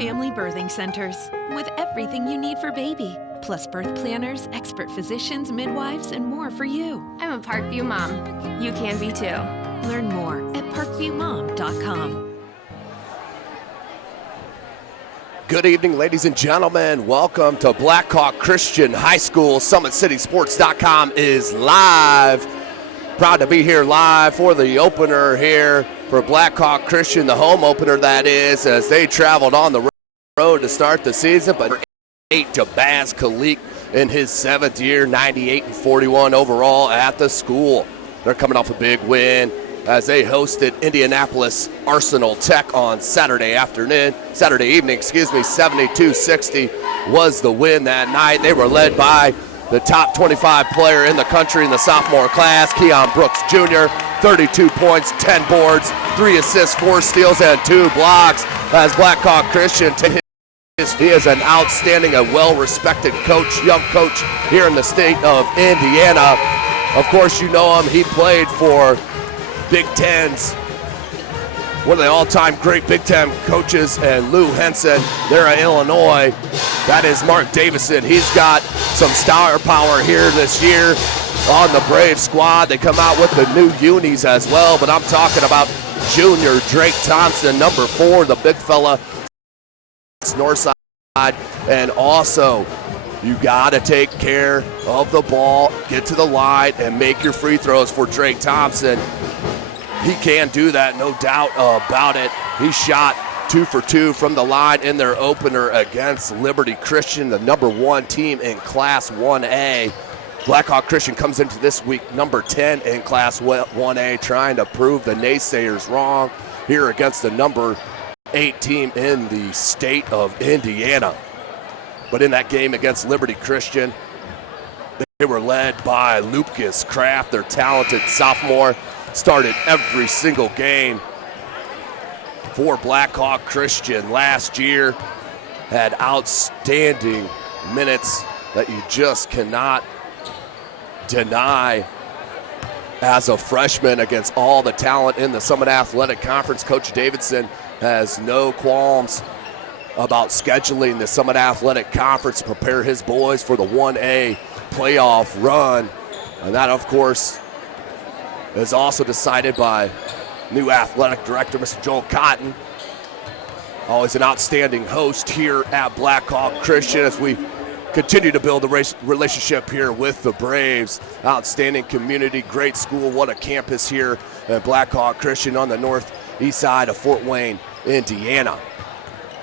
Family Birthing Centers, with everything you need for baby, plus birth planners, expert physicians, midwives, and more for you. I'm a Parkview mom. You can be too. Learn more at parkviewmom.com. Good evening, ladies and gentlemen. Welcome to Blackhawk Christian High School. SummitCitySports.com is live. Proud to be here live for the opener here for Blackhawk Christian, the home opener that is, as they traveled on the road to start the season. But 8 to Baz Khalik in his 7th year, 98-41 overall at the school. They're coming off a big win as they hosted Indianapolis Arsenal Tech on Saturday evening, 72-60 was the win that night. They were led by the top 25 player in the country in the sophomore class, Keon Brooks Jr., 32 points, 10 boards, 3 assists, 4 steals, and 2 blocks as Blackhawk Christian he is an outstanding and well-respected coach, young coach here in the state of Indiana. Of course, you know him. He played for Big Ten's, one of the all-time great Big Ten coaches, and Lou Henson there at Illinois. That is Mark Davison. He's got some star power here this year on the Brave squad. They come out with the new unis as well, but I'm talking about junior Drake Thompson, number 4, the big fella, north side. And also, you got to take care of the ball, get to the line, and make your free throws for Drake Thompson. He can do that, no doubt about it. He shot 2 for 2 from the line in their opener against Liberty Christian, the number 1 team in Class 1A. Blackhawk Christian comes into this week number 10 in Class 1A, trying to prove the naysayers wrong here against the number 8 team in the state of Indiana. But in that game against Liberty Christian, they were led by Lucas Kraft, their talented sophomore. Started every single game for Blackhawk Christian last year. Had outstanding minutes that you just cannot deny as a freshman against all the talent in the Summit Athletic Conference. Coach Davidson has no qualms about scheduling the Summit Athletic Conference to prepare his boys for the 1A playoff run. And that, of course, is also decided by new athletic director, Mr. Joel Cotton. Always an outstanding host here at Blackhawk Christian as we continue to build a relationship here with the Braves. Outstanding community, great school, what a campus here at Blackhawk Christian on the northeast side of Fort Wayne, Indiana.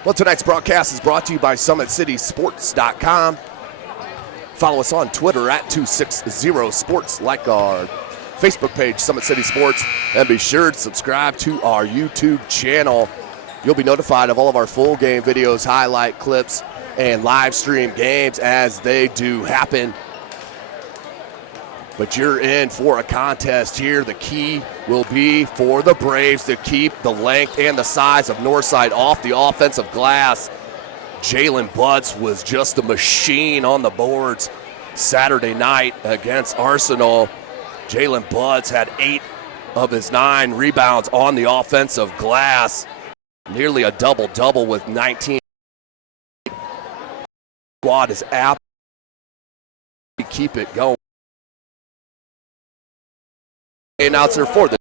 Well, tonight's broadcast is brought to you by SummitCitySports.com. Follow us on Twitter at 260sports, like our Facebook page, Summit City Sports, and be sure to subscribe to our YouTube channel. You'll be notified of all of our full game videos, highlight clips, and live stream games as they do happen. But you're in for a contest here. The key will be for the Braves to keep the length and the size of Northside off the offensive glass. Jalen Butts was just a machine on the boards Saturday night against Arsenal. Jalen Butts had 8 of his 9 rebounds on the offensive glass. Nearly a double-double with 19. Squad is apt to keep it going. Announcer for the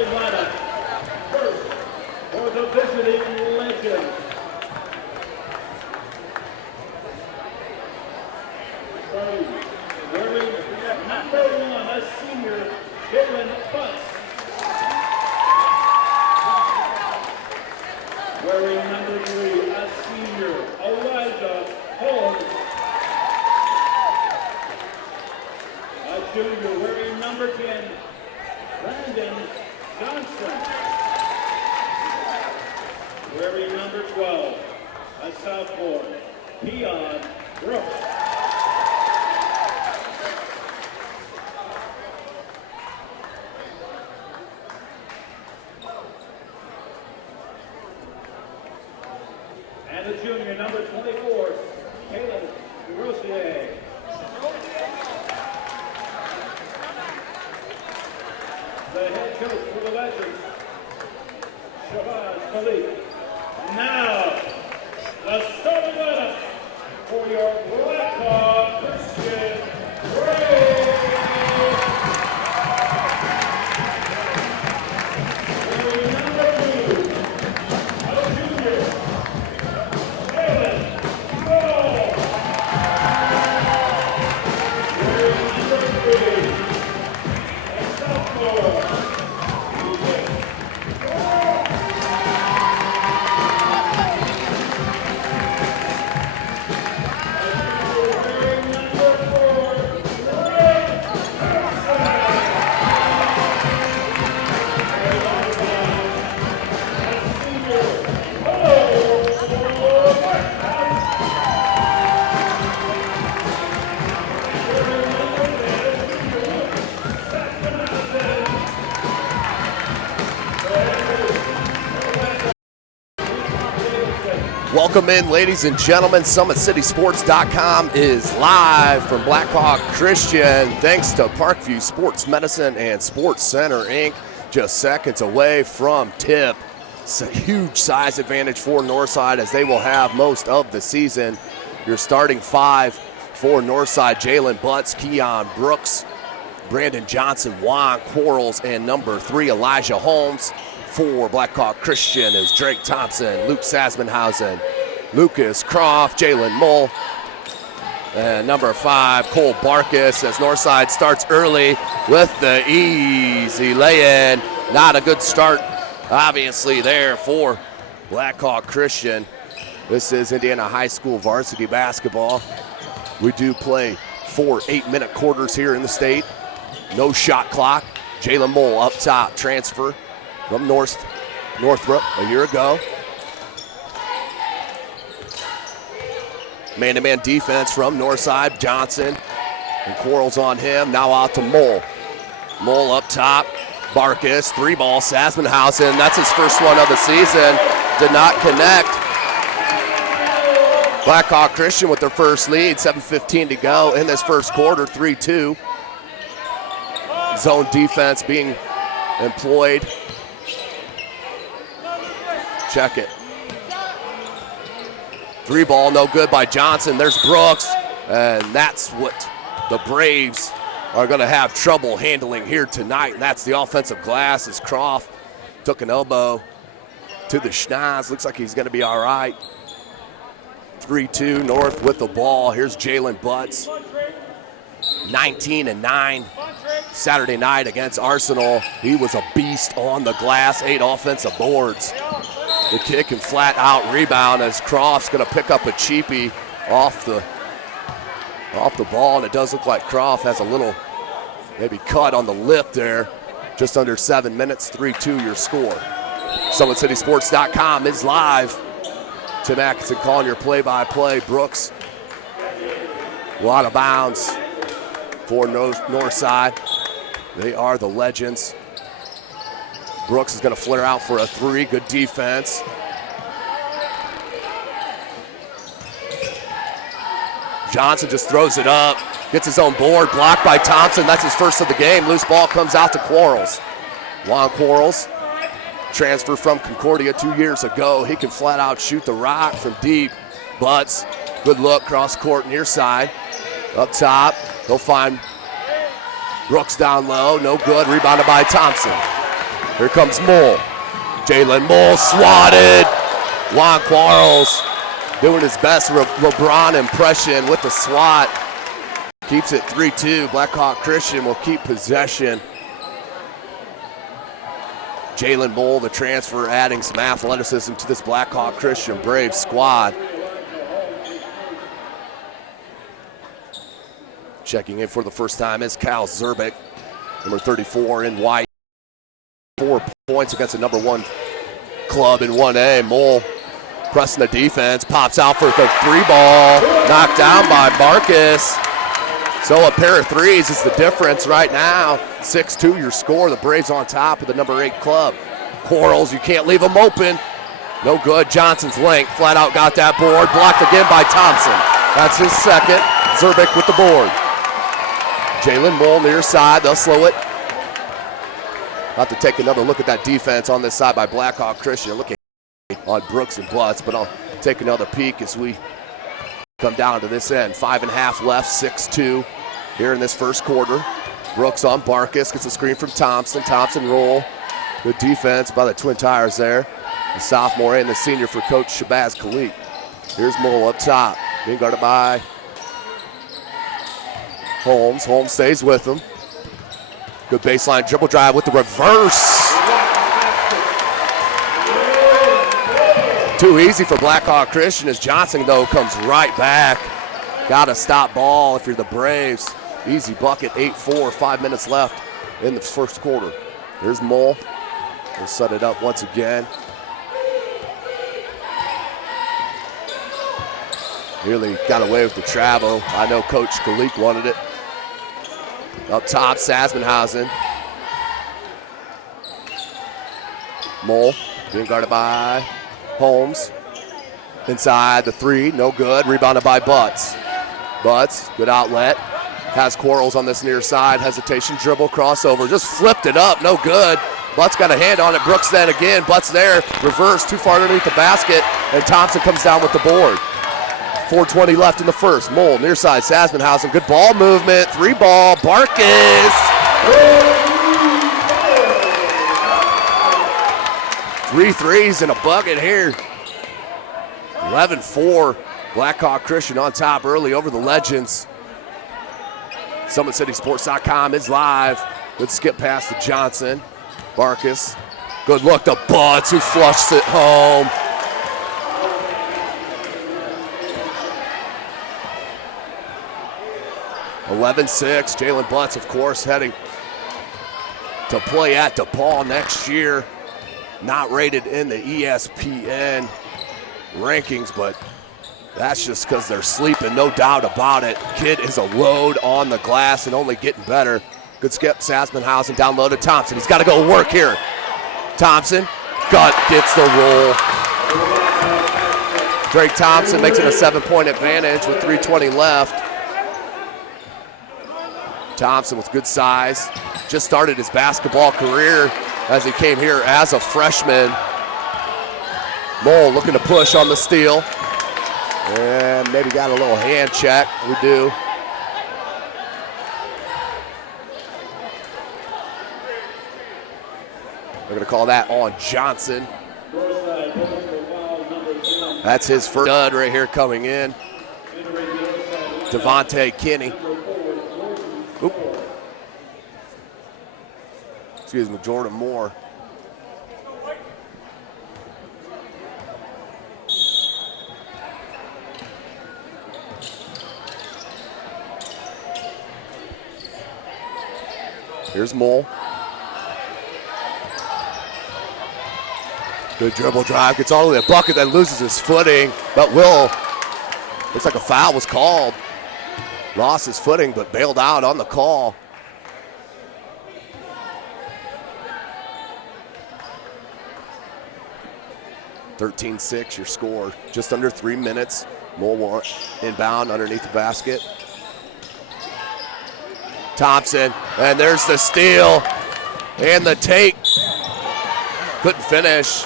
starting lineup. First, for the visiting legend. Starting, wearing number 1, a senior, Jalen Butts. Wearing number 3, a senior, Elijah Holmes. A junior wearing number 10, Brandon Johnson. Wearing number 12, a sophomore, Keon Brooks. And a junior, number 24, Caleb Grossier. The head coach for the Legends, Shabazz Malik. Now, the starting lineup for your Blackhawk Christian Braves. Wearing number 2, a junior, Jalen Ball. Wearing number 3, a sophomore, Welcome in, ladies and gentlemen. SummitCitySports.com is live from Blackhawk Christian. Thanks to Parkview Sports Medicine and Sports Center, Inc. Just seconds away from tip. It's a huge size advantage for Northside as they will have most of the season. Your starting 5 for Northside: Jalen Butts, Keon Brooks, Brandon Johnson, Juan Quarles, and number 3, Elijah Holmes. For Blackhawk Christian is Drake Thompson, Luke Sasmanhausen, Lucas Croft, Jalen Mull, and number 5, Cole Barkus, as Northside starts early with the easy lay-in. Not a good start, obviously, there for Blackhawk Christian. This is Indiana High School varsity basketball. We do play 4 8-minute quarters here in the state. No shot clock. Jalen Mull up top, transfer from Northrop a year ago. Man-to-man defense from Northside. Johnson and Quarles on him. Now out to Mull. Mull up top. Barkus, 3-ball, Sasmanhausen. That's his first one of the season. Did not connect. Blackhawk Christian with their first lead. 7:15 to go in this first quarter. 3-2. Zone defense being employed. Check it. 3-ball, no good by Johnson. There's Brooks, and that's what the Braves are going to have trouble handling here tonight, and that's the offensive glass as Croft took an elbow to the schnoz. Looks like he's going to be all right. 3-2 North with the ball. Here's Jalen Butts, 19-9 Saturday night against Arsenal. He was a beast on the glass, 8 offensive boards. The kick and flat out rebound as Croft's going to pick up a cheapie off the ball, and it does look like Croft has a little maybe cut on the lip there. Just under 7 minutes, 3-2 your score. SummitCitySports.com is live. Tim Atkinson calling your play-by-play. Brooks, a lot of bounds for Northside. They are the Legends. Brooks is going to flare out for a 3. Good defense. Johnson just throws it up. Gets his own board. Blocked by Thompson. That's his first of the game. Loose ball comes out to Quarles. Juan Quarles, transfer from Concordia 2 years ago. He can flat out shoot the rock from deep. Butts, good look, cross court near side. Up top, he'll find Brooks down low. No good. Rebounded by Thompson. Here comes Mole. Jalen Mole swatted. Juan Quarles doing his best LeBron impression with the swat. Keeps it 3-2. Blackhawk Christian will keep possession. Jalen Mole, the transfer, adding some athleticism to this Blackhawk Christian Braves squad. Checking in for the first time is Cal Zerbick, number 34 in white. 4 points against the number 1 club in 1A. Mole pressing the defense, pops out for the 3-ball, knocked down by Marcus. So a pair of threes is the difference right now. 6-2 your score. The Braves on top of the number 8 club. Quarles, you can't leave them open. No good. Johnson's length flat out got that board. Blocked again by Thompson. That's his second. Zerbick with the board. Jalen Mole near side. They'll slow it. Have to take another look at that defense on this side by Blackhawk Christian. Look at on Brooks and Butts, but I'll take another peek as we come down to this end. 5.5 left, 6-2 here in this first quarter. Brooks on Barkus, gets a screen from Thompson. Thompson roll. Good defense by the Twin Tires there. The sophomore and the senior for Coach Shabazz Khalik. Here's Mole up top, being guarded by Holmes. Holmes stays with him. Good baseline dribble drive with the reverse. Too easy for Blackhawk Christian as Johnson, though, comes right back. Got to stop ball if you're the Braves. Easy bucket, 8-4, 5 minutes left in the first quarter. Here's Mole. We'll set it up once again. Nearly got away with the travel. I know Coach Khalik wanted it. Up top, Sasmenhausen. Mole being guarded by Holmes. Inside the 3, no good. Rebounded by Butts. Butts, good outlet. Has Quarles on this near side. Hesitation, dribble, crossover. Just flipped it up, no good. Butts got a hand on it. Brooks then again. Butts there. Reverse, too far underneath the basket. And Thompson comes down with the board. 4:20 left in the first. Mole, near side, Sasmenhausen. Good ball movement. 3-ball. Barkus. 3 threes in a bucket here. 11-4. Blackhawk Christian on top early over the Legends. SummitCitySports.com is live. Good skip pass to Johnson. Barkus. Good look to Butts, who flushed it home. (11-6). Jalen Butts, of course, heading to play at DePaul next year. Not rated in the ESPN rankings, but that's just because they're sleeping, no doubt about it. Kid is a load on the glass and only getting better. Good skip, Sasmenhausen down low to Thompson. He's got to go work here. Thompson, gut gets the roll. Drake Thompson makes it a 7-point advantage with 3:20 left. Thompson with good size. Just started his basketball career as he came here as a freshman. Mole looking to push on the steal. And maybe got a little hand check. We do. We're going to call that on Johnson. That's his first stud right here coming in. Devontae Kinney. Oop. Excuse me, Jordan Moore. Here's Mole. Good dribble drive, gets all the way to the bucket, then loses his footing, but looks like a foul was called. Lost his footing, but bailed out on the call. (13-6) your score. Just under 3 minutes. Mole inbound underneath the basket. Thompson, and there's the steal and the take. Couldn't finish,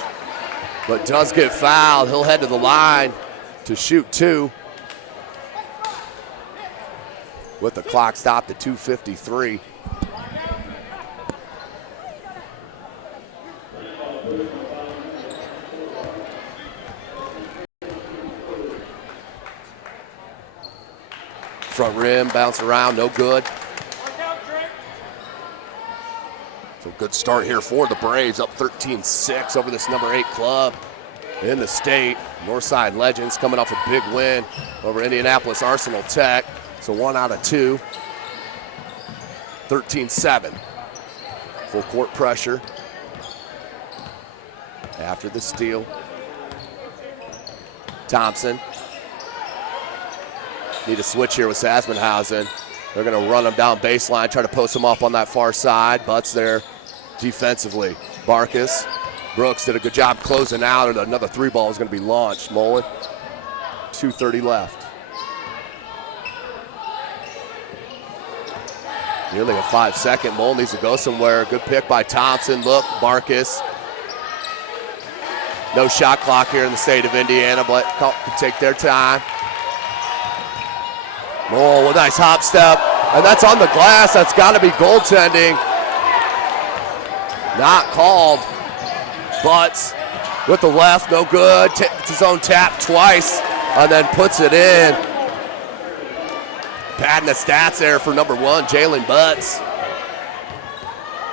but does get fouled. He'll head to the line to shoot 2. With the clock stopped at 2:53. Front rim, bounce around, no good. So good start here for the Braves, up 13-6 over this number 8 club in the state. Northside Legends coming off a big win over Indianapolis Arsenal Tech. So 1 out of 2, 13-7. Full court pressure after the steal. Thompson. Need a switch here with Sasmenhausen. They're going to run them down baseline, try to post them up on that far side. Butts there defensively. Barkas. Brooks did a good job closing out, and another 3 ball is going to be launched. Mullen, 2:30 left. Nearly a 5-second. Mullen needs to go somewhere. Good pick by Thompson. Look, Barkas. No shot clock here in the state of Indiana, but can take their time. Mullen with a nice hop step, and that's on the glass. That's got to be goaltending. Not called. Butts with the left, no good. Takes his own tap twice and then puts it in. Padding the stats there for number 1, Jalen Butts.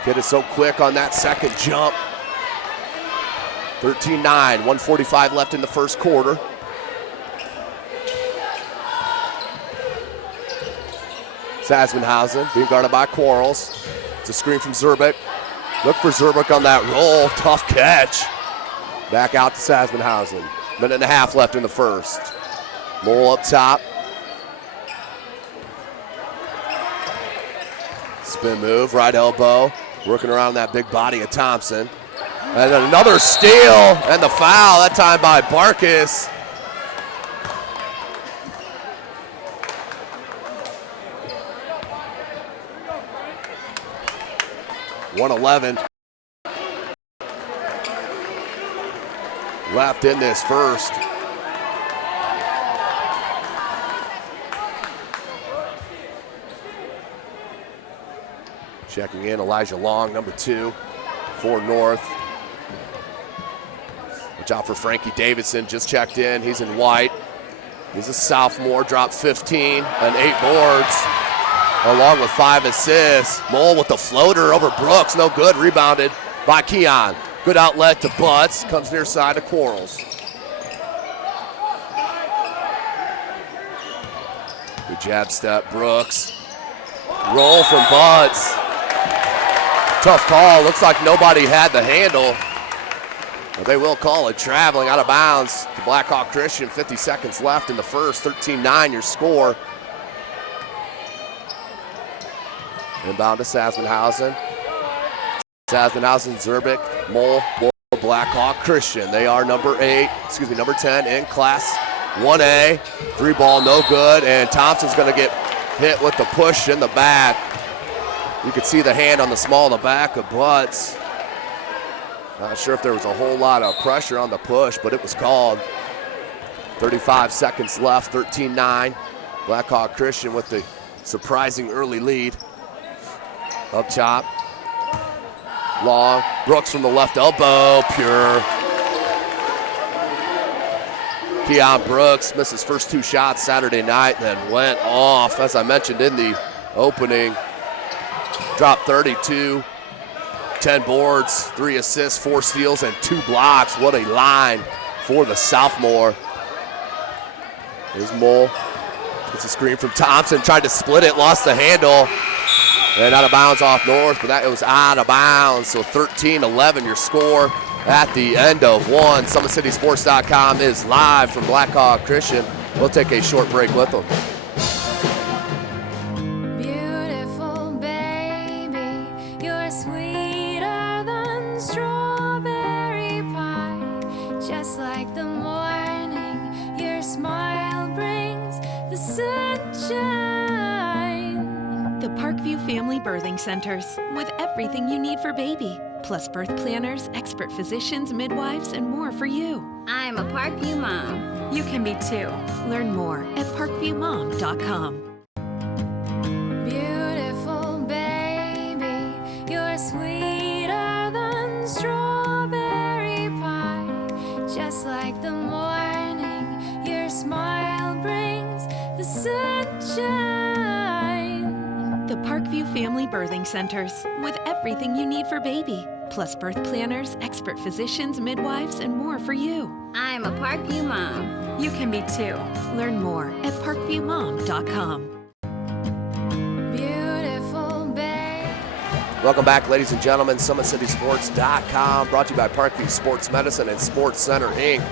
Kid is so quick on that second jump. 13-9, 1:45 left in the first quarter. Sasmenhausen being guarded by Quarles. It's a screen from Zerbick. Look for Zerbick on that roll. Tough catch. Back out to Sasmenhausen. Minute and a half left in the first. Mole up top. Spin move, right elbow. Working around that big body of Thompson. And then another steal and the foul, that time by Barkas. .111 left in this first. Checking in, Elijah Long, number 2 for North. Watch out for Frankie Davidson, just checked in. He's in white. He's a sophomore, dropped 15 and 8 boards, along with 5 assists. Mole with the floater over Brooks, no good. Rebounded by Keon. Good outlet to Butts, comes near side to Quarles. Good jab step, Brooks. Roll from Butts. Tough call, looks like nobody had the handle. But they will call it traveling out of bounds to Blackhawk Christian. 50 seconds left in the first, 13-9 your score. Inbound to Sasmenhausen. Sasmenhausen, Zerbick, Mole, Blackhawk Christian. They are number 10 in Class 1A. 3 ball, no good, and Thompson's gonna get hit with the push in the back. You could see the hand on the small of the back of Butts. Not sure if there was a whole lot of pressure on the push, but it was called. 35 seconds left, 13-9. Blackhawk Christian with the surprising early lead. Up top, Long, Brooks from the left elbow, pure. Keon Brooks missed his first 2 shots Saturday night, then went off, as I mentioned in the opening. Dropped 32, 10 boards, 3 assists, 4 steals, and 2 blocks. What a line for the sophomore. Here's Mole. Gets a screen from Thompson, tried to split it, lost the handle. And out of bounds off North, but that it was out of bounds. So 13-11 your score at the end of 1. SummitCitySports.com is live from Blackhawk Christian. We'll take a short break with them. Family Birthing Centers, with everything you need for baby, plus birth planners, expert physicians, midwives, and more for you. I'm a Parkview mom. You can be too. Learn more at parkviewmom.com. Beautiful baby, you're sweeter than strawberry like the morning, your smile brings the sunshine. The Parkview Family Birthing Centers, with everything you need for baby, plus birth planners, expert physicians, midwives, and more for you. I'm a Parkview mom. You can be too. Learn more at parkviewmom.com. Beautiful babe. Welcome back, ladies and gentlemen. SummitCitySports.com, brought to you by Parkview Sports Medicine and Sports Center, Inc.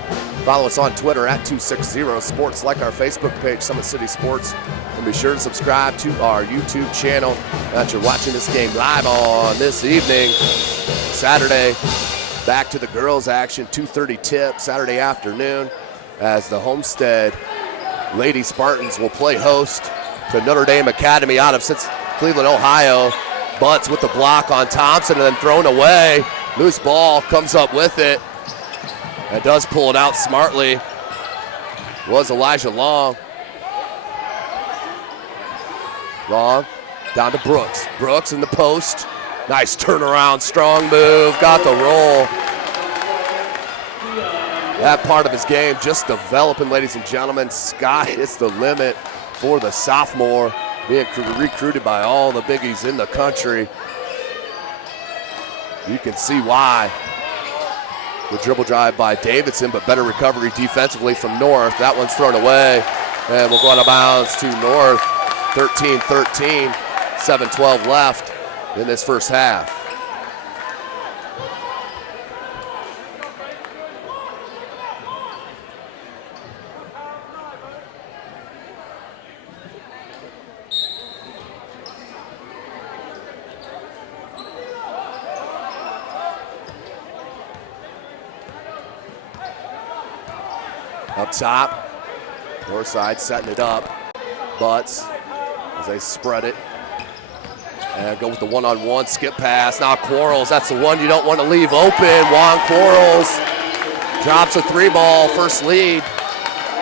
Follow us on Twitter at 260sports. Like our Facebook page, Summit City Sports. And be sure to subscribe to our YouTube channel that you're watching this game live on this evening. Saturday, back to the girls' action, 2:30 tip Saturday afternoon, as the Homestead Lady Spartans will play host to Notre Dame Academy out of Cleveland, Ohio. Butts with the block on Thompson and then thrown away. Loose ball, comes up with it and does pull it out smartly. Was Elijah Long. Long down to Brooks. Brooks in the post. Nice turnaround, strong move, got the roll. That part of his game just developing, ladies and gentlemen. Sky is the limit for the sophomore, being recruited by all the biggies in the country. You can see why. The dribble drive by Davidson, but better recovery defensively from North. That one's thrown away, and we'll go out of bounds to North. 13-13, 7:12 left in this first half. Up top, north side setting it up. Butts as they spread it. And go with the one-on-one skip pass. Now Quarles, that's the one you don't want to leave open. Juan Quarles drops a three ball, first lead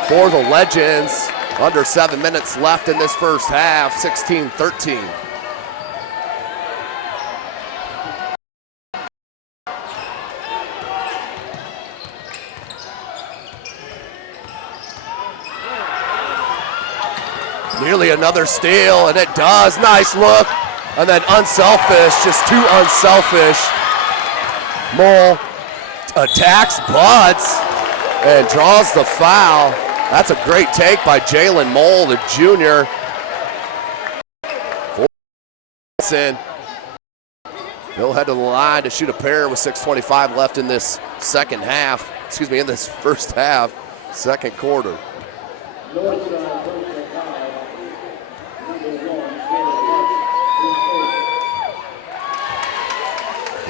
for the Legends. Under 7 minutes left in this first half, 16-13. Nearly another steal, and it does. Nice look. And then unselfish, just too unselfish. Mole attacks Butts and draws the foul. That's a great take by Jalen Mole, the junior. He'll head to the line to shoot a pair with 6:25 left in this second half. Excuse me, in this first half, second quarter.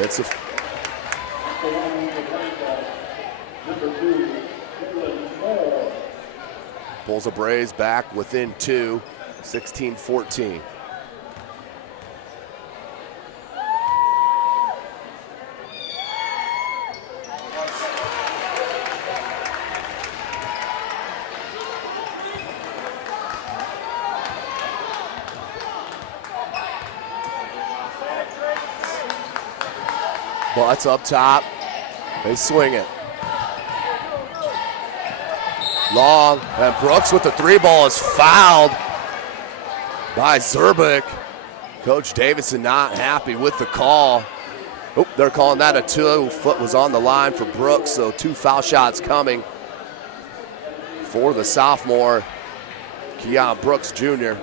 It's a pulls a Braves back within two, 16-14. Butts up top, they swing it. Long, and Brooks with the three ball is fouled by Zerbic. Coach Davidson not happy with the call. Oh, they're calling that a 2. Foot was on the line for Brooks, so 2 foul shots coming for the sophomore, Keon Brooks Jr.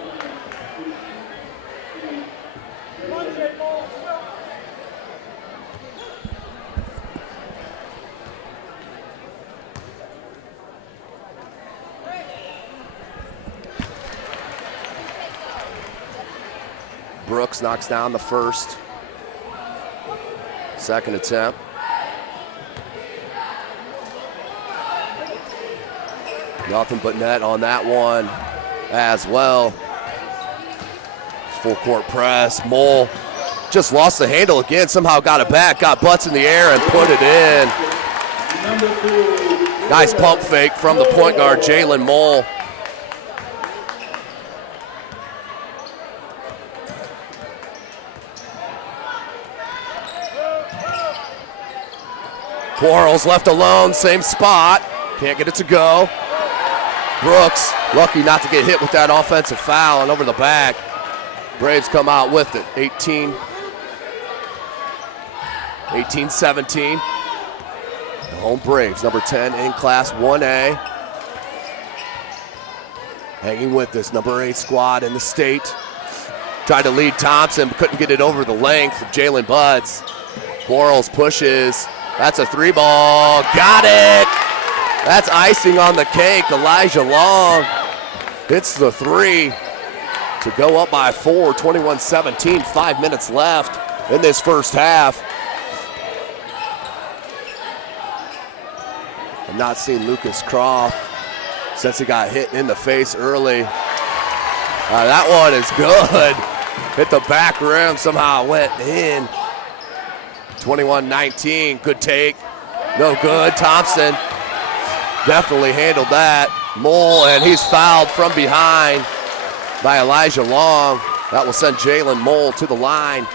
Brooks knocks down the first. Second attempt. Nothing but net on that one as well. Full court press. Mole just lost the handle again. Somehow got it back. Got Butts in the air and put it in. Nice pump fake from the point guard, Jalen Mole. Quarles left alone, same spot. Can't get it to go. Brooks, lucky not to get hit with that offensive foul and over the back. Braves come out with it, 18-17. The home Braves, number 10 in Class 1A. Hanging with this number 8 squad in the state. Tried to lead Thompson, but couldn't get it over the length of Jalen Buds. Quarles pushes. That's a 3-ball. Got it! That's icing on the cake. Elijah Long hits the 3 to go up by 4, 21-17. 5 minutes left in this first half. I'm not seeing Lucas Croft since he got hit in the face early. That one is good. Hit the back rim, somehow went in. 21-19, good take. No good, Thompson definitely handled that. Mole, and he's fouled from behind by Elijah Long. That will send Jalen Mole to the line.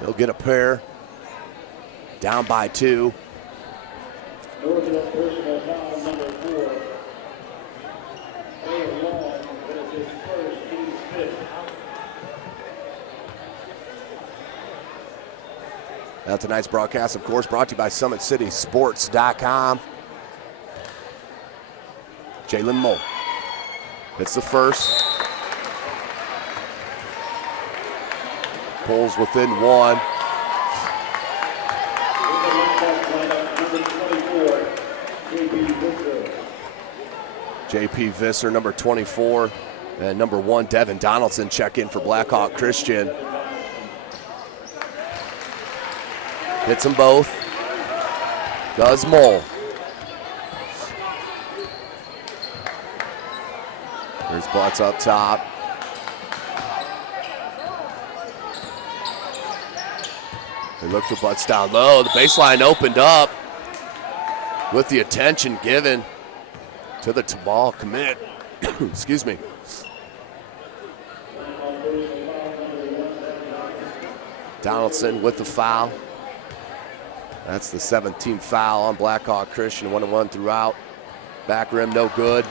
He'll get a pair. Down by 2. Original personal foul number 4. Jalen Long, that is his first, team's 5th. Now tonight's broadcast, of course, brought to you by SummitCitySports.com. Jalen Mole. It's the first. Pulls within 1. JP Visser, number 24, and number 1, Devin Donaldson, check in for Blackhawk Christian. Hits them both. Does Mole. There's Butts up top. They look for Butts down low. The baseline opened up with the attention given to the ball commit. Excuse me. Donaldson with the foul. That's the 17th foul on Blackhawk Christian. 1-1 throughout. Back rim, no good.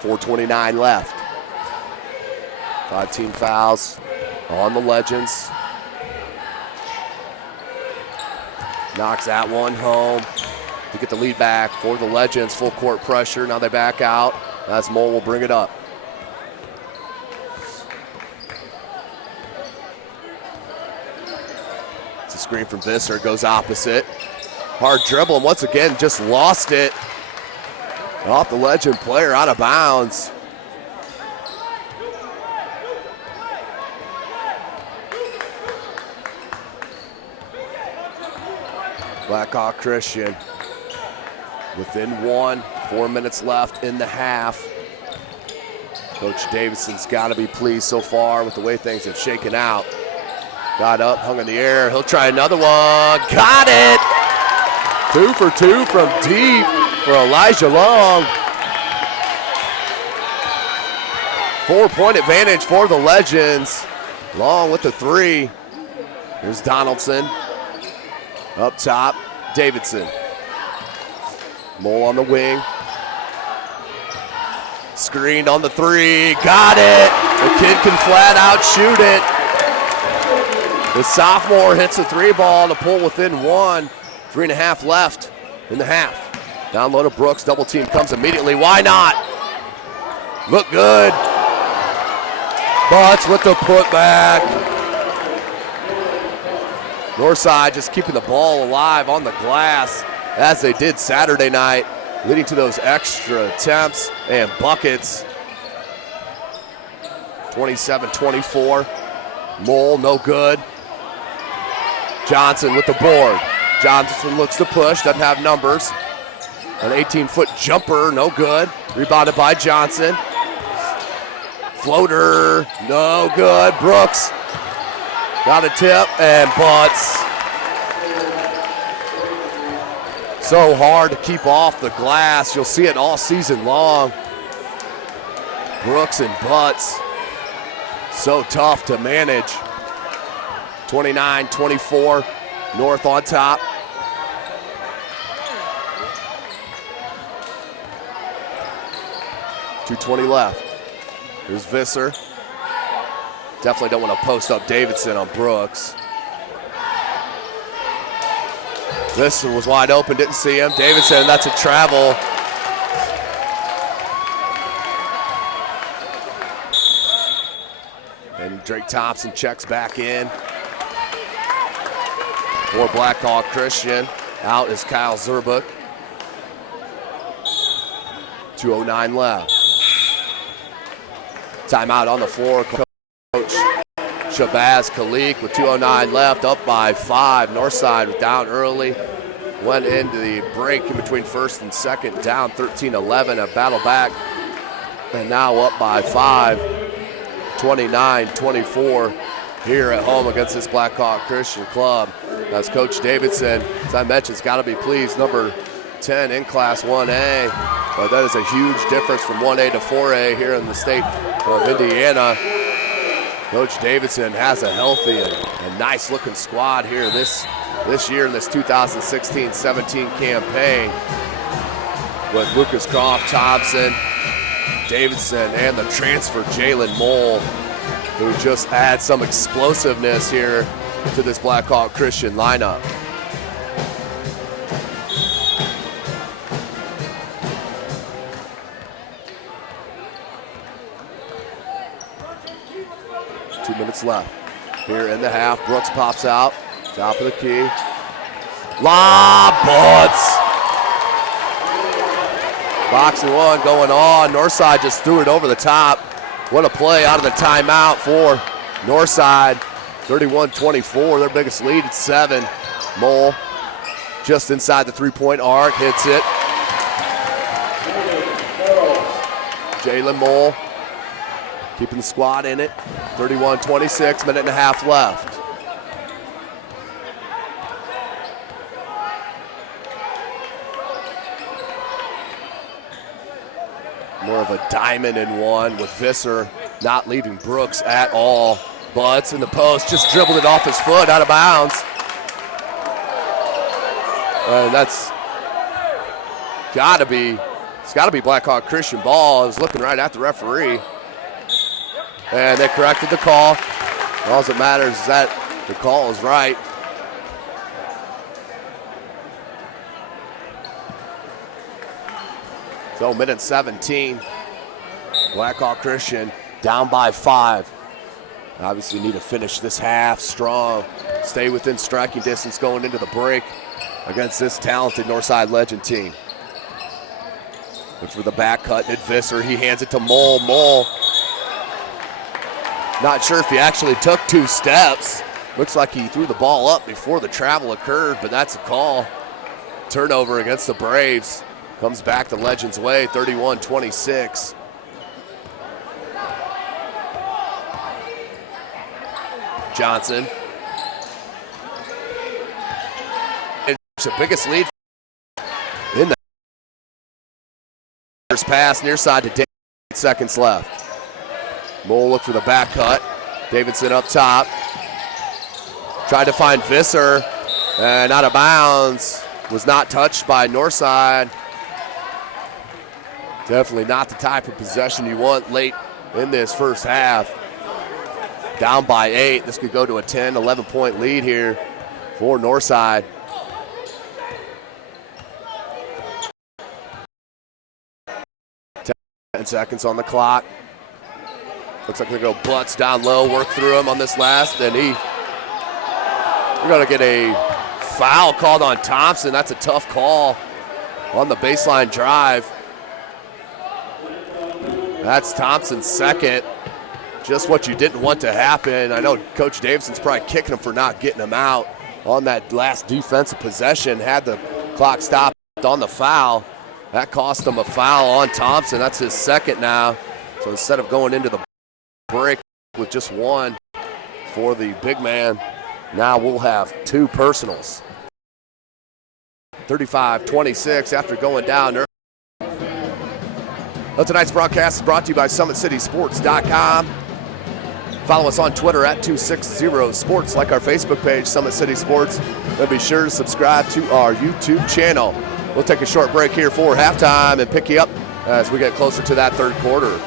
.429 left. 5 team fouls on the Legends. Knocks that one home to get the lead back for the Legends. Full court pressure. Now they back out. As Mole will bring it up. It's a screen from Visser. Goes opposite. Hard dribble, and once again just lost it. Off the Legend player, out of bounds. Blackhawk Christian within 1, 4 minutes left in the half. Coach Davidson's got to be pleased so far with the way things have shaken out. Got up, hung in the air. He'll try another one. Got it! 2 for 2 from deep for Elijah Long. 4-point advantage for the Legends. Long with the 3. Here's Donaldson. Up top, Davidson. Mole on the wing. Screened on the 3. Got it! The kid can flat out shoot it. The sophomore hits a 3-ball to pull within 1. 3.5 left in the half. Down low to Brooks. Double team comes immediately. Why not? Look good. Butts with the putback. Northside just keeping the ball alive on the glass as they did Saturday night, leading to those extra attempts and buckets. 27-24. Mole, no good. Johnson with the board. Johnson looks to push, doesn't have numbers. An 18-foot jumper, no good. Rebounded by Johnson. Floater, no good. Brooks got a tip, and Butts. So hard to keep off the glass. You'll see it all season long. Brooks and Butts So tough to manage. 29-24, North on top. .220 left. Here's Visser. Definitely don't want to post up Davidson on Brooks. Visser was wide open, didn't see him. Davidson, that's a travel. And Drake Thompson checks back in. For Blackhawk Christian. Out is Kyle Zerbuck. 2:09 left. Timeout on the floor. Coach Shabazz Khalik with 2:09 left, up by 5. Northside down early. Went into the break in between first and second, down 13-11. A battle back. And now up by 5. 29-24 here at home against this Blackhawk Christian club. As Coach Davidson, as I mentioned, has got to be pleased. Number 10 in Class 1A. But that is a huge difference from 1A to 4A here in the state of Indiana. Coach Davidson has a healthy and nice looking squad here this year in this 2016-17 campaign with Lucas Croft, Thompson, Davidson, and the transfer Jalen Mole, who just adds some explosiveness here to this Blackhawk Christian lineup. Left here in the half. Brooks pops out, top of the key. Lob, Butts. Boxing one going on. Northside just threw it over the top. What a play out of the timeout for Northside. 31-24, their biggest lead at 7. Mole just inside the three-point arc, hits it. Jalen Mole keeping the squad in it. 31-26, minute and a half left. More of a diamond in one with Visser not leaving Brooks at all. Butts in the post, just dribbled it off his foot, out of bounds. And that's it's gotta be Blackhawk Christian ball. I was looking right at the referee. And they corrected the call. All that matters is that the call is right. So minute 17. Blackhawk Christian down by 5. Obviously need to finish this half strong. Stay within striking distance going into the break against this talented Northside Legend team. Looks for the back cut, did Visser. He hands it to Mole. Mole. Not sure if he actually took 2 steps. Looks like he threw the ball up before the travel occurred, but that's a call. Turnover against the Braves. Comes back the Legends' way, 31-26. Johnson. It's the biggest lead in the first pass, near side to David. 8 seconds left. Mole looked for the back cut. Davidson up top. Tried to find Visser, and out of bounds. Was not touched by Northside. Definitely not the type of possession you want late in this first half. Down by 8. This could go to a 10, 11-point lead here for Northside. Ten seconds on the clock. Looks like they're going to go Butts down low, work through him on this last, and we're going to get a foul called on Thompson. That's a tough call on the baseline drive. That's Thompson's second. Just what you didn't want to happen. I know Coach Davidson's probably kicking him for not getting him out on that last defensive possession. Had the clock stopped on the foul. That cost him a foul on Thompson. That's his second now. So instead of going into the break with just one for the big man, now we'll have 2 personals. 35-26 after going down. Well, tonight's broadcast is brought to you by SummitCitySports.com. Follow us on Twitter at 260sports. Like our Facebook page, Summit City Sports. And be sure to subscribe to our YouTube channel. We'll take a short break here for halftime and pick you up as we get closer to that third quarter.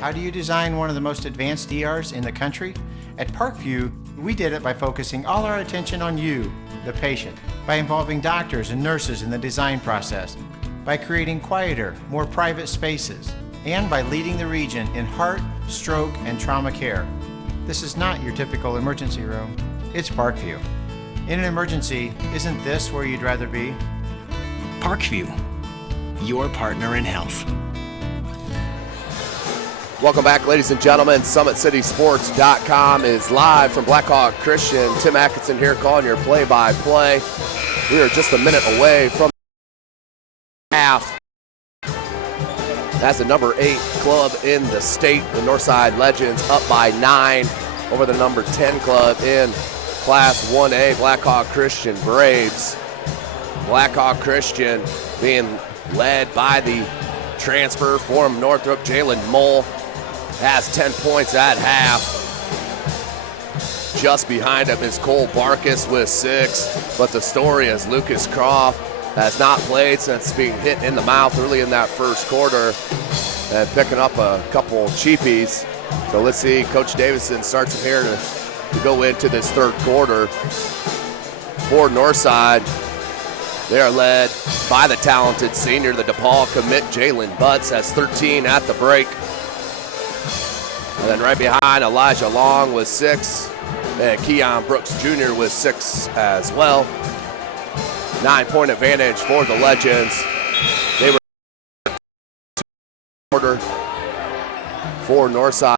How do you design one of the most advanced ERs in the country? At Parkview, we did it by focusing all our attention on you, the patient, by involving doctors and nurses in the design process, by creating quieter, more private spaces, and by leading the region in heart, stroke, and trauma care. This is not your typical emergency room. It's Parkview. In an emergency, isn't this where you'd rather be? Parkview, your partner in health. Welcome back, ladies and gentlemen. SummitCitySports.com is live from Blackhawk Christian. Tim Atkinson here calling your play-by-play. We are just a minute away from half. That's the number 8 club in the state, the Northside Legends, up by 9 over the number 10 club in Class 1A, Blackhawk Christian Braves. Blackhawk Christian being led by the transfer from Northrop, Jalen Mole. Has 10 points at half. Just behind him is Cole Barkus with 6. But the story is Lucas Croft has not played since being hit in the mouth early in that first quarter and picking up a couple cheapies. So let's see, Coach Davidson starts him here to go into this third quarter. For Northside, they are led by the talented senior, the DePaul commit Jalen Butts, has 13 at the break. And then right behind, Elijah Long with 6, and Keon Brooks Jr. with 6 as well. 9-point advantage for the Legends. They were quarter for Northside.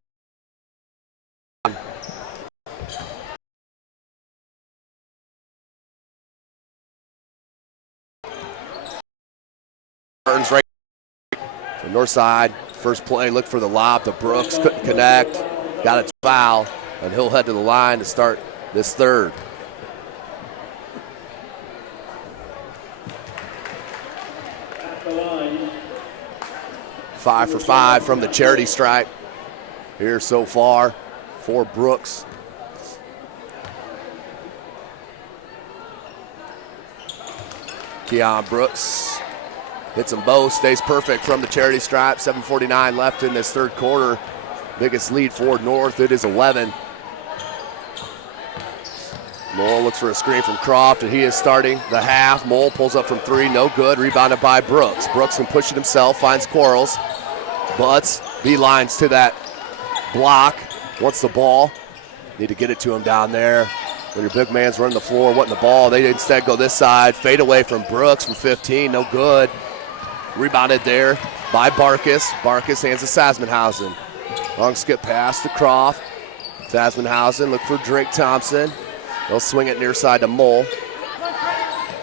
Burns right. The Northside. First play, looked for the lob to Brooks, couldn't connect, got a foul, and he'll head to the line to start this third. At the line. 5 for 5 from the charity stripe here so far for Brooks. Keon Brooks hits them both, stays perfect from the charity stripe. 7:49 left in this third quarter. Biggest lead for North, it is 11. Mole looks for a screen from Croft, and he is starting the half. Mole pulls up from 3, no good, rebounded by Brooks. Brooks can push it himself, finds Quarles. Butts beelines to that block, wants the ball. Need to get it to him down there. When your big man's running the floor, wanting the ball, they instead go this side. Fade away from Brooks from 15, no good. Rebounded there by Barkus. Barkus hands to Sasmenhausen. Long skip pass to Croft. Sasmenhausen look for Drake Thompson. They'll swing it near side to Mole.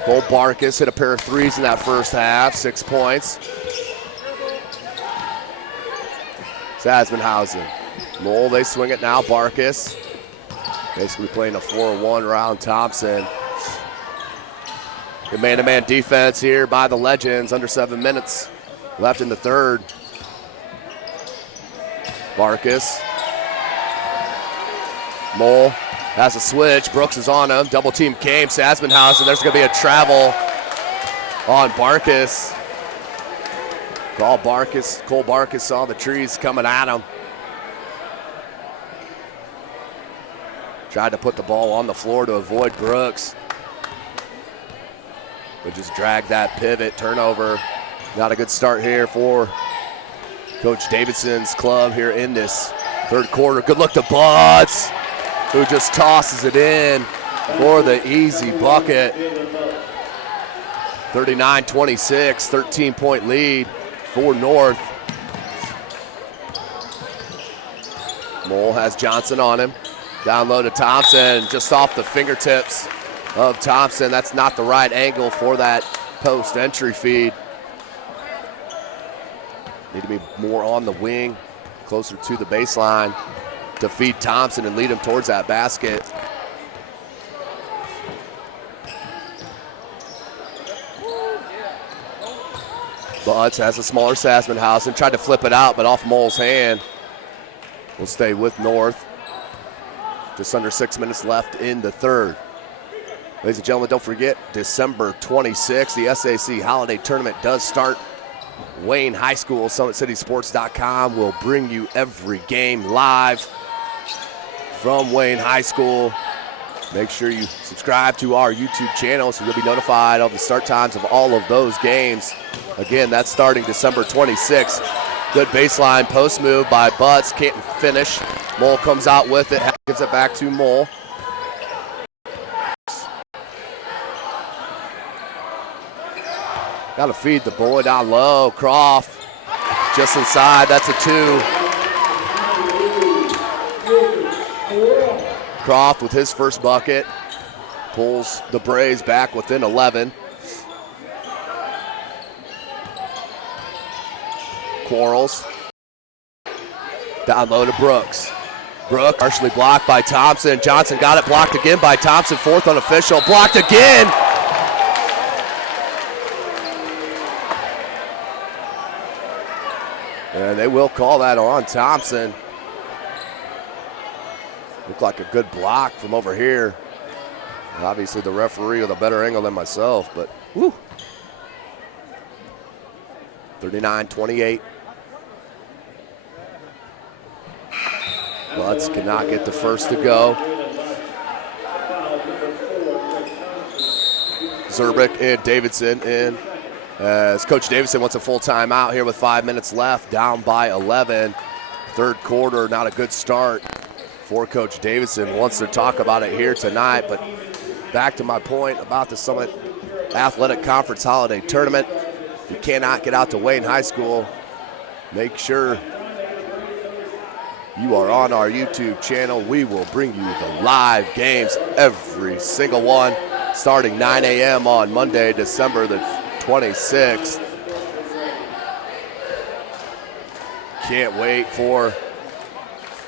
Cole Barkus hit a pair of threes in that first half, 6 points. Sasmenhausen. Mole, they swing it now. Barkus. Basically playing a 4-1 around Thompson. Good man-to-man defense here by the Legends. Under 7 minutes left in the third. Barkus. Mole has a switch. Brooks is on him. Double team came. Sasmenhausen. There's going to be a travel on Barkus. Cole Barkus saw the trees coming at him. Tried to put the ball on the floor to avoid Brooks. But just dragged that pivot, turnover. Not a good start here for Coach Davidson's club here in this third quarter. Good look to Butts, who just tosses it in for the easy bucket. 39-26, 13-point lead for North. Mole has Johnson on him. Down low to Thompson, just off the fingertips of Thompson. That's not the right angle for that post entry feed. Need to be more on the wing, closer to the baseline to feed Thompson and lead him towards that basket. Butts has a smaller Sasmenhausen, tried to flip it out, but off Mole's hand. Will stay with North. Just under 6 minutes left in the third. Ladies and gentlemen, don't forget, December 26th, the SAC Holiday Tournament does start Wayne High School. SummitCitySports.com will bring you every game live from Wayne High School. Make sure you subscribe to our YouTube channel so you'll be notified of the start times of all of those games. Again, that's starting December 26th. Good baseline post move by Butts. Can't finish. Mole comes out with it. Gives it back to Mole. Got to feed the boy down low. Croft just inside. That's a 2. Croft with his first bucket. Pulls the Braves back within 11. Quarles. Down low to Brooks. Brooks partially blocked by Thompson. Johnson got it blocked again by Thompson. Fourth unofficial. Blocked again. And they will call that on Thompson. Looked like a good block from over here. And obviously the referee with a better angle than myself, but whoo. 39-28. Butts cannot get the first to go. Zerbick and Davidson in. As Coach Davidson wants a full timeout here with 5 minutes left, down by 11. Third quarter, not a good start for Coach Davidson. Wants to talk about it here tonight, but back to my point about the Summit Athletic Conference Holiday Tournament. If you cannot get out to Wayne High School, make sure you are on our YouTube channel. We will bring you the live games, every single one, starting 9 a.m. on Monday, December the 26th. Can't wait for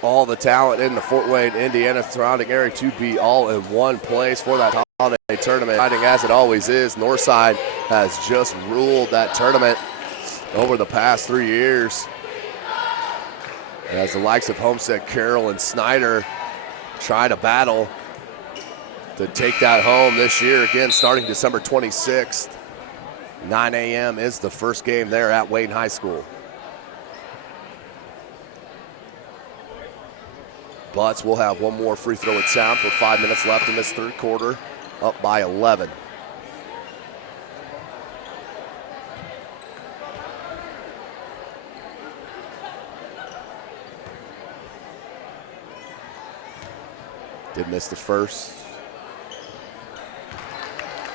all the talent in the Fort Wayne, Indiana surrounding area to be all in one place for that holiday tournament. Exciting as it always is, Northside has just ruled that tournament over the past 3 years. As the likes of Homestead, Carroll, and Snyder try to battle to take that home this year. Again, starting December 26th. 9 a.m. is the first game there at Wayne High School. Butts will have one more free throw attempt with 5 minutes left in this third quarter, up by 11. Did miss the first.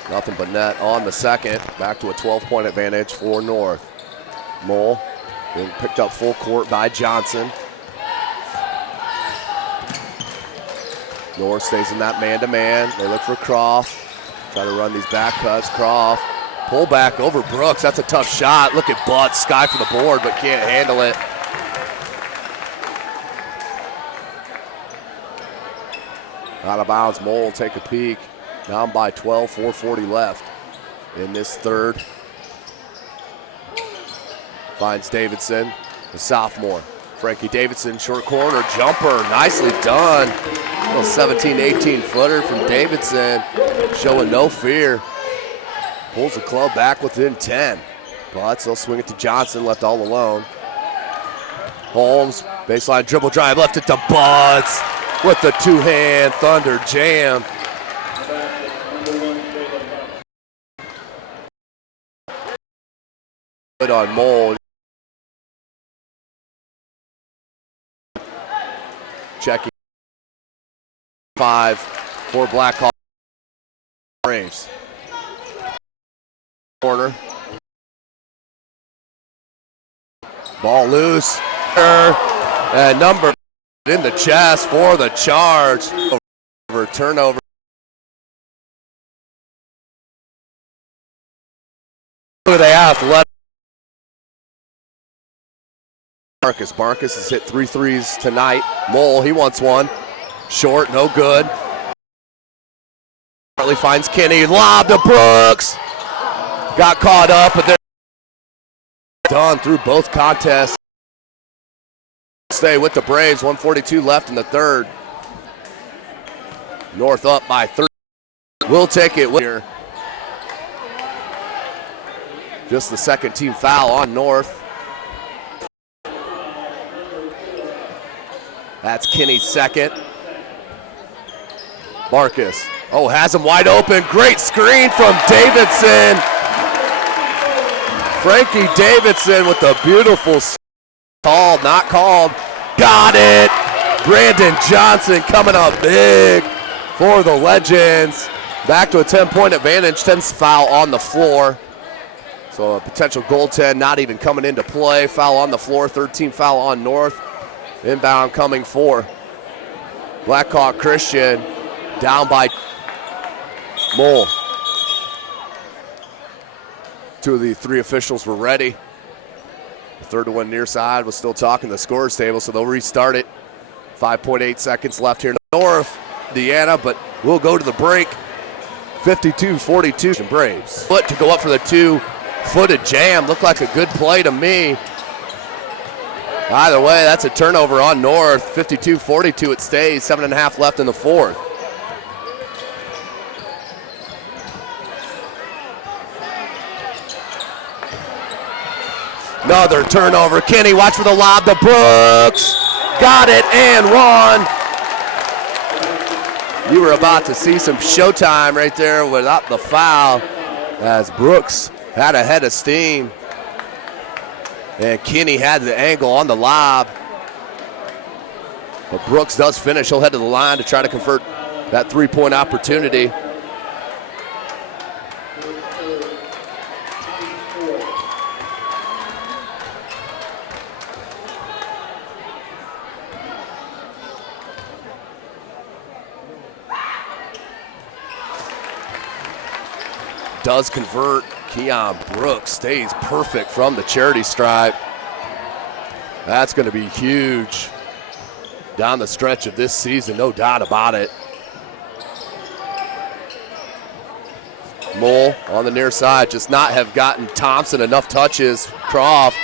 Nothing but net on the second. Back to a 12-point advantage for North. Mole being picked up full court by Johnson. North stays in that man-to-man. They look for Croft. Try to run these back cuts. Croft. Pull back over Brooks. That's a tough shot. Look at Butts. Sky for the board, but can't handle it. Out of bounds. Mole take a peek. Down by 12, 4:40 left in this third. Finds Davidson, the sophomore. Frankie Davidson, short corner, jumper, nicely done. A little 17, 18 footer from Davidson, showing no fear. Pulls the club back within 10. Butts, they'll swing it to Johnson, left all alone. Holmes, baseline dribble drive, left it to Butts with the two-hand thunder jam. Good on Mole. Checking 5 for Blackhawk Braves. Corner. Ball loose. And number in the chest for the charge. Turnover. Look at the athletic. Marcus has hit 3 threes tonight. Mole, he wants one. Short, no good. Hartley finds Kenny. Lob to Brooks. Got caught up, but they're done through both contests. Stay with the Braves. 1:42 left in the third. North up by 3. We'll take it here. Just the second team foul on North. That's Kinney's second. Marcus, has him wide open. Great screen from Davidson. Frankie Davidson with a beautiful call, not called. Got it. Brandon Johnson coming up big for the Legends. Back to a 10-point advantage, 10th foul on the floor. So a potential goaltend not even coming into play. Foul on the floor, 13 foul on North. Inbound coming for Blackhawk Christian, down by Mole. Two of the three officials were ready. The third one near side was still talking the scorer's table, so they'll restart it. 5.8 seconds left here in North, Indiana, but we'll go to the break. 52-42 Braves. Foot to go up for the two-footed jam. Looked like a good play to me. Either way, that's a turnover on North. 52-42 it stays, 7.5 left in the fourth. Another turnover. Kenny, watch for the lob to Brooks. Got it and one. You were about to see some showtime right there without the foul, as Brooks had a head of steam. And Kenny had the angle on the lob. But Brooks does finish. He'll head to the line to try to convert that three-point opportunity. Does convert. Keon Brooks stays perfect from the charity stripe. That's going to be huge down the stretch of this season, no doubt about it. Mole on the near side, just not have gotten Thompson enough touches. Croft,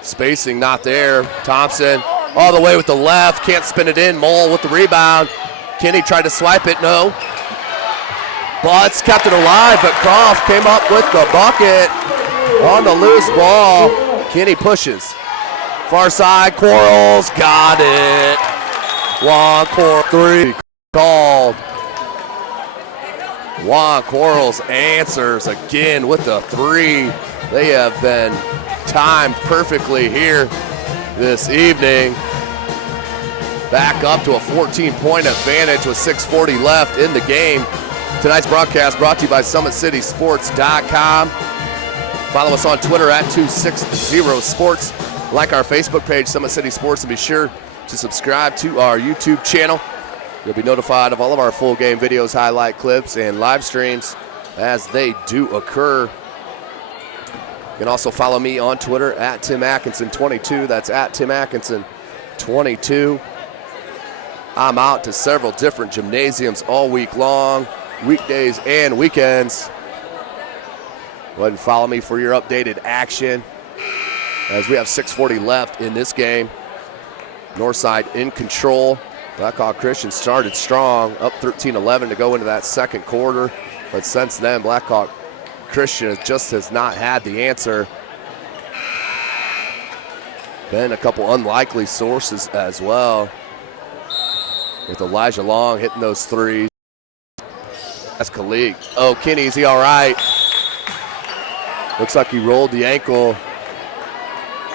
spacing not there. Thompson all the way with the left, can't spin it in. Mole with the rebound. Kenny tried to swipe it, no. Butts kept it alive, but Croft came up with the bucket on the loose ball. Kenny pushes. Far side, Quarles, got it. Juan Quarles, three called. Juan Quarles answers again with the three. They have been timed perfectly here this evening. Back up to a 14-point advantage with 6:40 left in the game. Tonight's broadcast brought to you by SummitCitySports.com. Follow us on Twitter at 260sports. Like our Facebook page, Summit City Sports, and be sure to subscribe to our YouTube channel. You'll be notified of all of our full game videos, highlight clips, and live streams as they do occur. You can also follow me on Twitter at Tim Atkinson22. That's at Tim Atkinson22. I'm out to several different gymnasiums all week long, weekdays and weekends. Go ahead and follow me for your updated action as we have 6:40 left in this game. Northside in control. Blackhawk Christian started strong, up 13-11 to go into that second quarter. But since then, Blackhawk Christian just has not had the answer. Been a couple unlikely sources as well, with Elijah Long hitting those threes. That's Kalik. Oh, Kenny, is he all right? Looks like he rolled the ankle.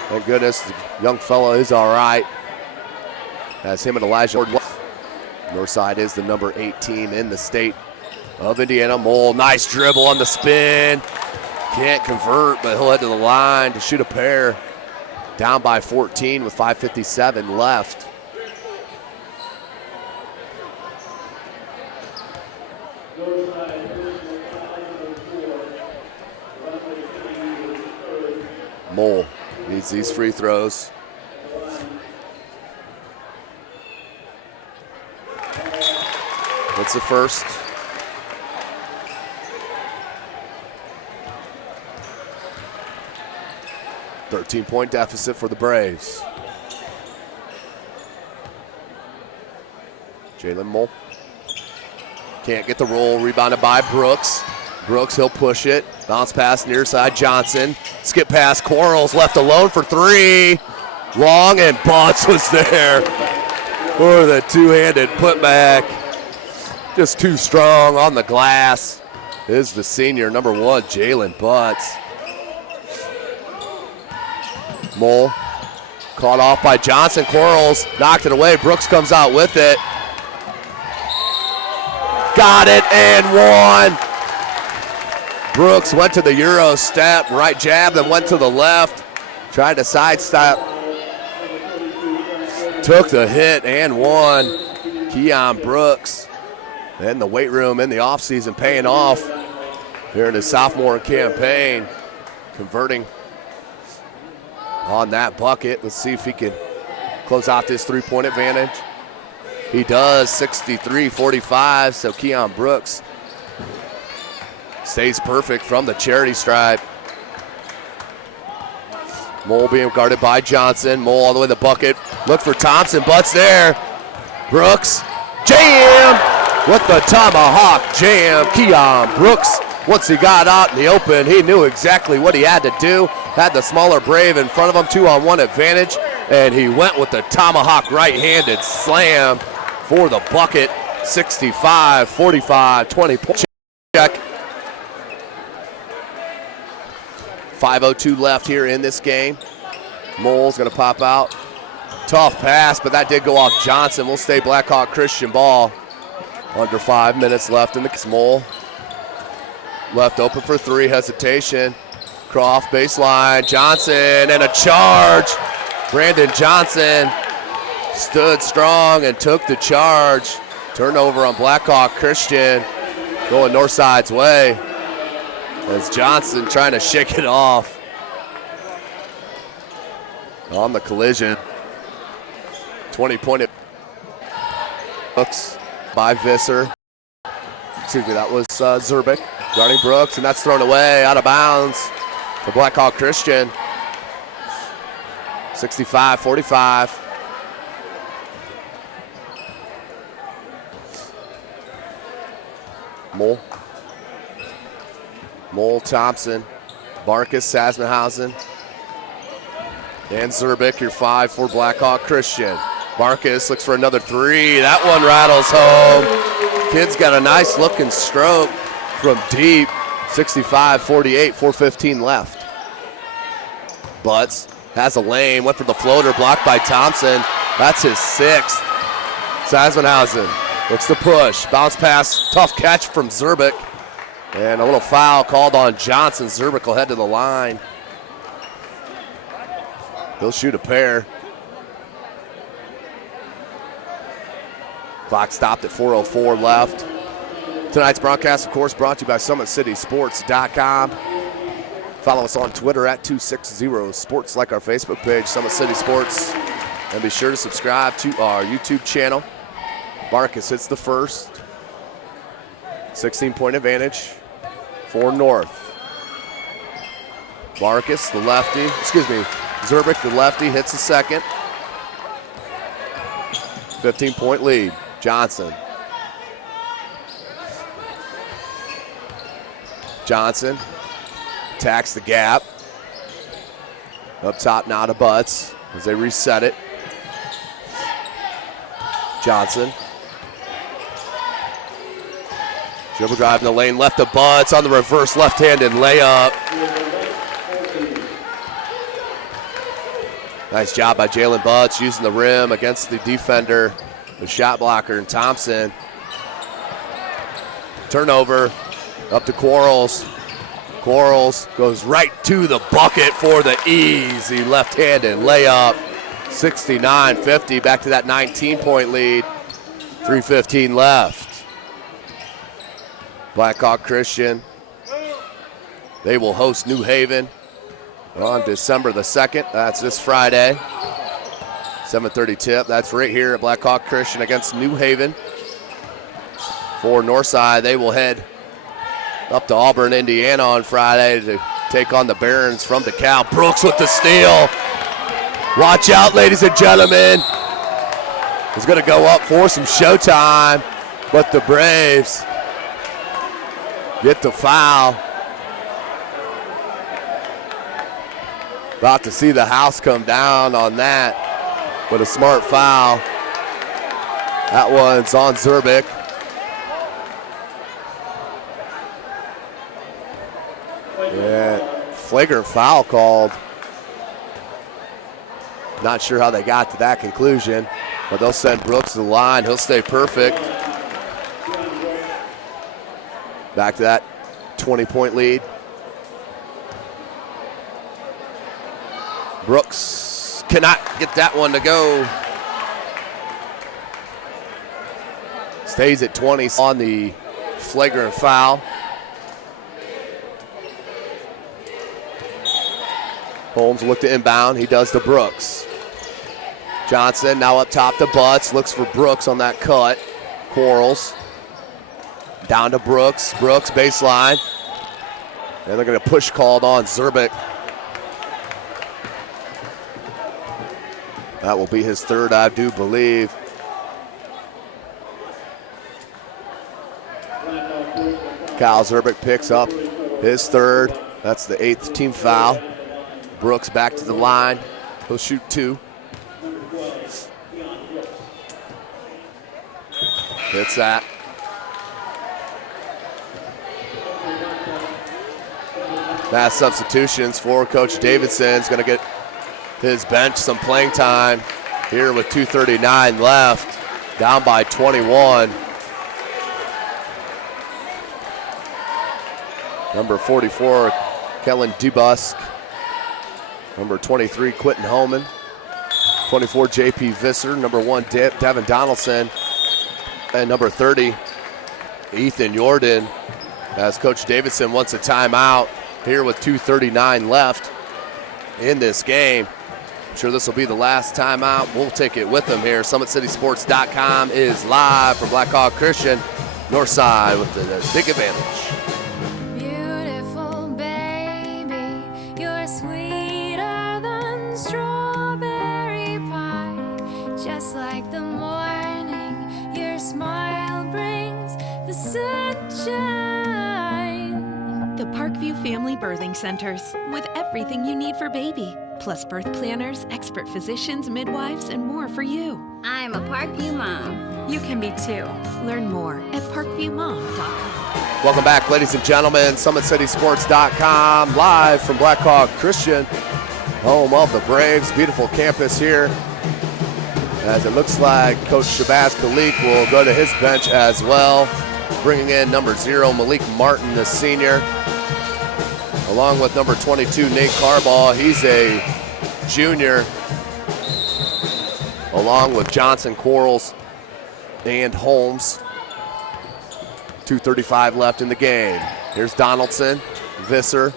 Thank goodness, the young fella is all right. As him and Elijah. Northside is the number 8 team in the state of Indiana. Mole, nice dribble on the spin. Can't convert, but he'll head to the line to shoot a pair. Down by 14 with 5:57 left. Mole needs these free throws. That's the first. $13-point deficit for the Braves. Jalen Mole can't get the roll, rebounded by Brooks. Brooks, he'll push it. Bounce pass near side, Johnson. Skip pass, Quarles left alone for three. Long, and Butts was there for the two-handed putback. Just too strong on the glass is the senior, number 1, Jalen Butts. Mole caught off by Johnson. Quarles knocked it away. Brooks comes out with it. Got it and won. Brooks went to the Euro step, right jab, then went to the left. Tried to sidestep. Took the hit and won. Keon Brooks in the weight room in the offseason paying off here in his sophomore campaign, converting on that bucket. Let's see if he can close out this three-point advantage. He does, 63-45, so Keon Brooks stays perfect from the charity stripe. Mole being guarded by Johnson. Mole all the way to the bucket. Look for Thompson. Butts there. Brooks. Jam! With the tomahawk jam. Keon Brooks, once he got out in the open, he knew exactly what he had to do. Had the smaller Brave in front of him, 2-on-1 advantage, and he went with the tomahawk right-handed slam for the bucket. 65-45, 20-point check. 5:02 left here in this game. Mole's going to pop out. Tough pass, but that did go off Johnson. We'll stay Blackhawk Christian ball. Under 5 minutes left in the Mole. Left open for three, hesitation. Croft baseline, Johnson, and a charge. Brandon Johnson stood strong and took the charge. Turnover on Blackhawk Christian, going Northside's way. As Johnson trying to shake it off on the collision. 20-point Brooks by Visser. Excuse me, that was Zerbick guarding Brooks, and that's thrown away out of bounds for Blackhawk Christian. 65-45. Mole, Thompson, Barkus, Sasmenhausen, and Zerbick, your 5 for Blackhawk Christian. Barkus looks for another three. That one rattles home. Kid's got a nice looking stroke from deep. 65-48, 4:15 left. Butts has a lane, went for the floater, blocked by Thompson. That's his 6th. Sasmenhausen looks to push. Bounce pass, tough catch from Zerbick. And a little foul called on Johnson. Zerbick will head to the line. He'll shoot a pair. Clock stopped at 4:04 left. Tonight's broadcast, of course, brought to you by SummitCitySports.com. Follow us on Twitter at 260sports, like our Facebook page, Summit City Sports. And be sure to subscribe to our YouTube channel. Barkus hits the first. 16-point advantage for North. Barkus, the lefty, Zerbick, the lefty, hits the second. 15-point lead. Johnson. Johnson attacks the gap. Up top now to Butts as they reset it. Johnson. Dribble drive in the lane, left to Butts on the reverse left-handed layup. Nice job by Jalen Butts using the rim against the defender, the shot blocker, and Thompson. Turnover, up to Quarles. Quarles goes right to the bucket for the easy left-handed layup. 69-50, back to that 19-point lead. 3:15 left. Blackhawk Christian, they will host New Haven on December the 2nd. That's this Friday. 7:30 tip. That's right here at Blackhawk Christian against New Haven. For Northside, they will head up to Auburn, Indiana on Friday to take on the Barons from DeKalb. Brooks with the steal. Watch out, ladies and gentlemen. He's going to go up for some showtime, but the Braves get the foul. About to see the house come down on that, but a smart foul. That one's on Zerbick. Yeah, flagrant foul called. Not sure how they got to that conclusion, but they'll send Brooks to the line. He'll stay perfect. Back to that 20-point lead. Brooks cannot get that one to go. Stays at 20 on the flagrant foul. Holmes looked to inbound. He does to Brooks. Johnson now up top to Butts. Looks for Brooks on that cut. Quarles. Down to Brooks. Brooks baseline. And they're going to push called on Zerbick. That will be his third, I do believe. Kyle Zerbick picks up his third. That's the 8th team foul. Brooks back to the line. He'll shoot 2. Hits that. Mass substitutions for Coach Davidson's going to get his bench some playing time here with 2:39 left. Down by 21. Number 44, Kellen Dubusk. Number 23, Quentin Holman. 24, J.P. Visser. Number 1, Devin Donaldson. And number 30, Ethan Jordan. As Coach Davidson wants a timeout here with 2:39 left in this game. I'm sure this will be the last timeout. We'll take it with them here. SummitCitySports.com is live from Blackhawk Christian. Northside with the big advantage. Beautiful baby, you're sweeter than strawberry pie. Just like the morning, your smile brings the sunshine. The Parkview Family Birthing Centers, with everything you need for baby, plus birth planners, expert physicians, midwives, and more for you. I'm a Parkview mom. You can be too. Learn more at parkviewmom.com. Welcome back, ladies and gentlemen. SummitCitySports.com, live from Blackhawk Christian, home of the Braves. Beautiful campus here. As it looks like Coach Shabazz Khalik will go to his bench as well, bringing in number 0, Malik Martin, the senior, along with number 22, Nate Carbaugh. He's a junior, along with Johnson, Quarles, and Holmes. 2:35 left in the game. Here's Donaldson, Visser.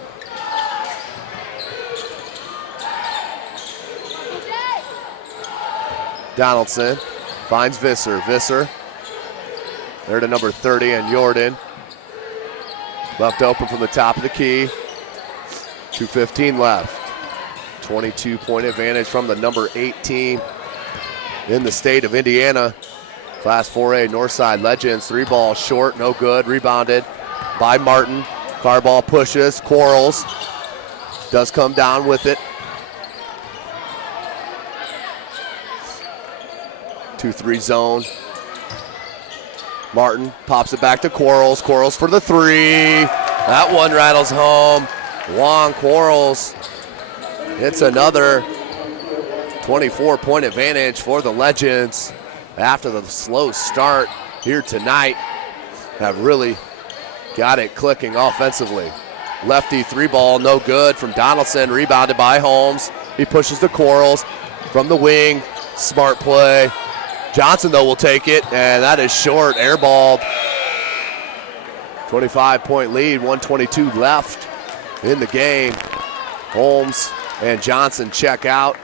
Donaldson finds Visser. Visser there to number 30 and Jordan. Left open from the top of the key. 2:15 left. 22-point advantage from the number 8 team in the state of Indiana. Class 4A Northside Legends. 3-ball short, no good. Rebounded by Martin. Carbaugh pushes. Quarles does come down with it. 2-3 zone. Martin pops it back to Quarles. Quarles for the 3. That one rattles home. Juan Quarles. It's another 24-point advantage for the Legends after the slow start here tonight. Have really got it clicking offensively. Lefty 3-ball, no good from Donaldson. Rebounded by Holmes. He pushes the Quarles from the wing. Smart play. Johnson, though, will take it, and that is short, airballed. 25-point lead, 1:22 left in the game. Holmes and Johnson check out.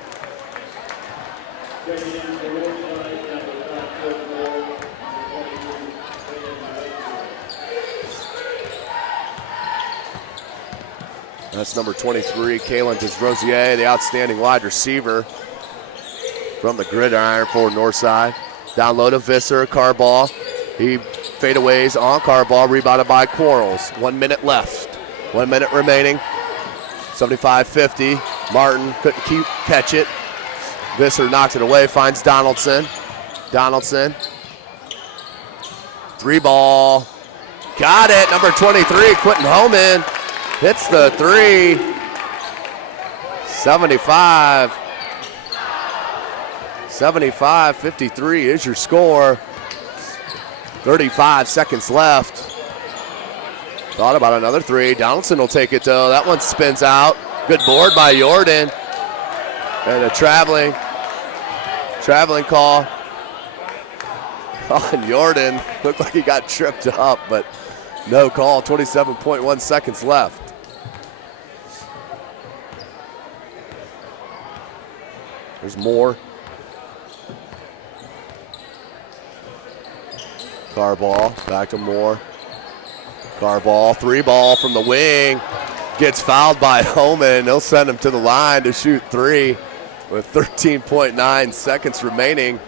That's number 23, Kalen Desrosier, the outstanding wide receiver from the gridiron for Northside. Down low to Visser, Carbaugh. He fadeaways on Carball, rebounded by Quarles. 1 minute left. 1 minute remaining. 75-50. Martin couldn't catch it. Visser knocks it away, finds Donaldson. Donaldson. 3 ball. Got it. Number 23, Quentin Homan. Hits the 3. 75-53 is your score. 35 seconds left. Thought about another 3. Donaldson will take it though. That one spins out. Good board by Jordan. And a traveling call on Jordan. Looked like he got tripped up, but no call. 27.1 seconds left. There's more. Carball, back to Moore. Carball, 3 ball from the wing. Gets fouled by Homan. They'll send him to the line to shoot 3 with 13.9 seconds remaining.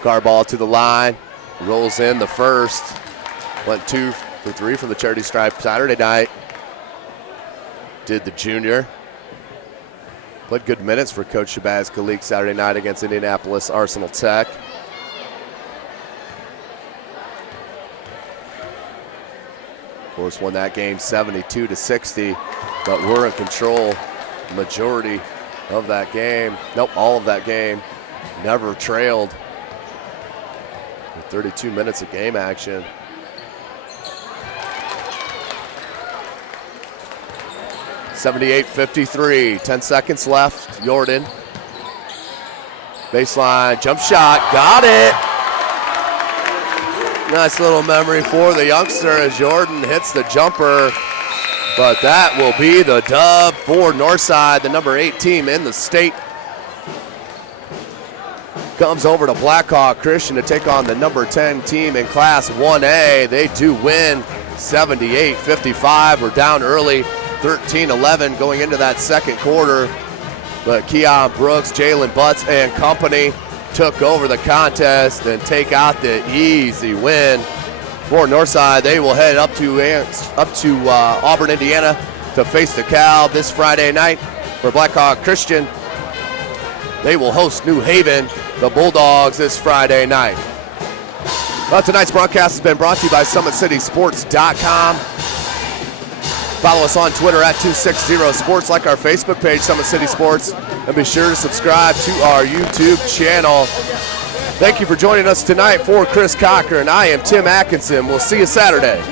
Carball to the line, rolls in the first. Went 2 for 3 from the charity stripe Saturday night. Did the junior. Played good minutes for Coach Shabazz Khalik Saturday night against Indianapolis Arsenal Tech. Of course, won that game 72-60, but we're in control majority of that game. Nope, all of that game. Never trailed. 32 minutes of game action. (78-53), 10 seconds left. Jordan. Baseline, jump shot, got it. Nice little memory for the youngster as Jordan hits the jumper. But that will be the dub for Northside, the number 8 team in the state. Comes over to Blackhawk Christian to take on the number 10 team in Class 1A. They do win 78-55. We're down early, 13-11 going into that second quarter. But Keon Brooks, Jalen Butts, and company took over the contest and take out the easy win for Northside. They will head up to Auburn, Indiana to face the Cal this Friday night. For Blackhawk Christian, they will host New Haven, the Bulldogs, this Friday night. Well, tonight's broadcast has been brought to you by SummitCitySports.com. Follow us on Twitter at 260sports, like our Facebook page, Summit City Sports, and be sure to subscribe to our YouTube channel. Thank you for joining us tonight. For Chris Cochran, I am Tim Atkinson. We'll see you Saturday.